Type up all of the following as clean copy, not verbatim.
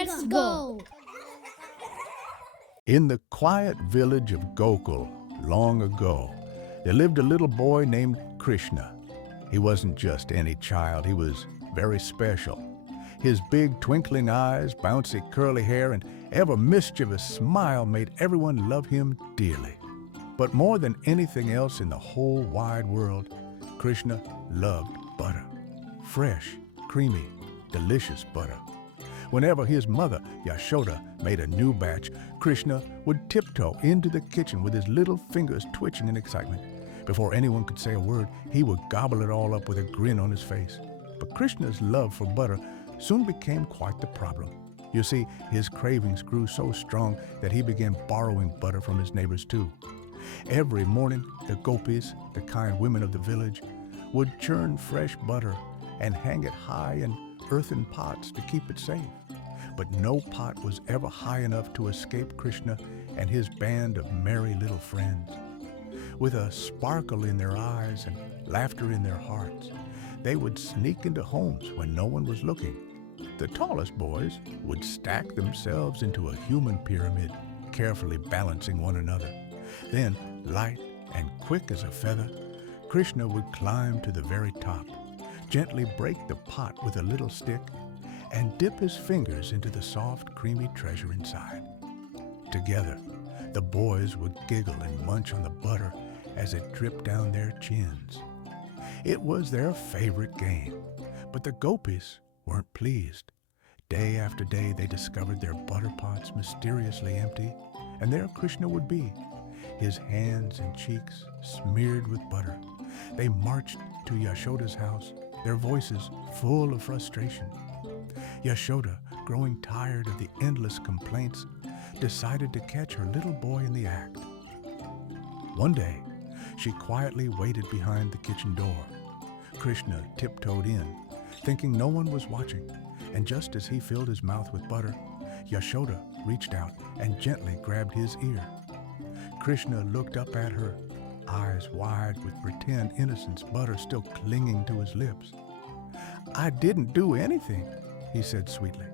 Let's go! In the quiet village of Gokul, long ago, there lived a little boy named Krishna. He wasn't just any child, he was very special. His big twinkling eyes, bouncy curly hair, and ever mischievous smile made everyone love him dearly. But more than anything else in the whole wide world, Krishna loved butter. Fresh, creamy, delicious butter. Whenever his mother, Yashoda, made a new batch, Krishna would tiptoe into the kitchen with his little fingers twitching in excitement. Before anyone could say a word, he would gobble it all up with a grin on his face. But Krishna's love for butter soon became quite the problem. You see, his cravings grew so strong that he began borrowing butter from his neighbors too. Every morning, the gopis, the kind women of the village, would churn fresh butter and hang it high in earthen pots to keep it safe. But no pot was ever high enough to escape Krishna and his band of merry little friends. With a sparkle in their eyes and laughter in their hearts, they would sneak into homes when no one was looking. The tallest boys would stack themselves into a human pyramid, carefully balancing one another. Then, light and quick as a feather, Krishna would climb to the very top, gently break the pot with a little stick, and dip his fingers into the soft, creamy treasure inside. Together, the boys would giggle and munch on the butter as it dripped down their chins. It was their favorite game, but the gopis weren't pleased. Day after day, they discovered their butter pots mysteriously empty, and there Krishna would be, his hands and cheeks smeared with butter. They marched to Yashoda's house, their voices full of frustration. Yashoda, growing tired of the endless complaints, decided to catch her little boy in the act. One day, she quietly waited behind the kitchen door. Krishna tiptoed in, thinking no one was watching, and just as he filled his mouth with butter, Yashoda reached out and gently grabbed his ear. Krishna looked up at her, eyes wide with pretend innocence, butter still clinging to his lips. "I didn't do anything," he said sweetly.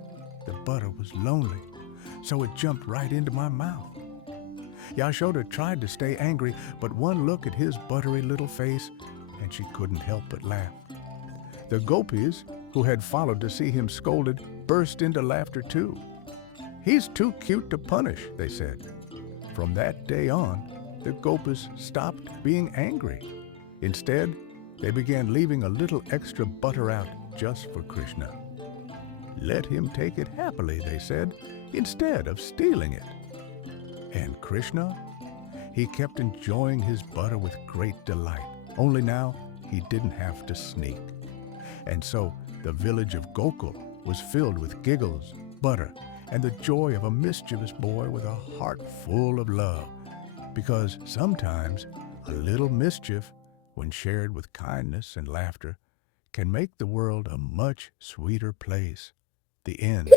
"The butter was lonely, so it jumped right into my mouth." Yashoda tried to stay angry, but one look at his buttery little face, and she couldn't help but laugh. The gopis, who had followed to see him scolded, burst into laughter too. "He's too cute to punish," they said. From that day on, the gopis stopped being angry. Instead, they began leaving a little extra butter out just for Krishna. Let him take it happily, they said, instead of stealing it. And Krishna? He kept enjoying his butter with great delight, only now he didn't have to sneak. And so the village of Gokul was filled with giggles, butter, and the joy of a mischievous boy with a heart full of love. Because sometimes a little mischief, when shared with kindness and laughter, can make the world a much sweeter place. The end.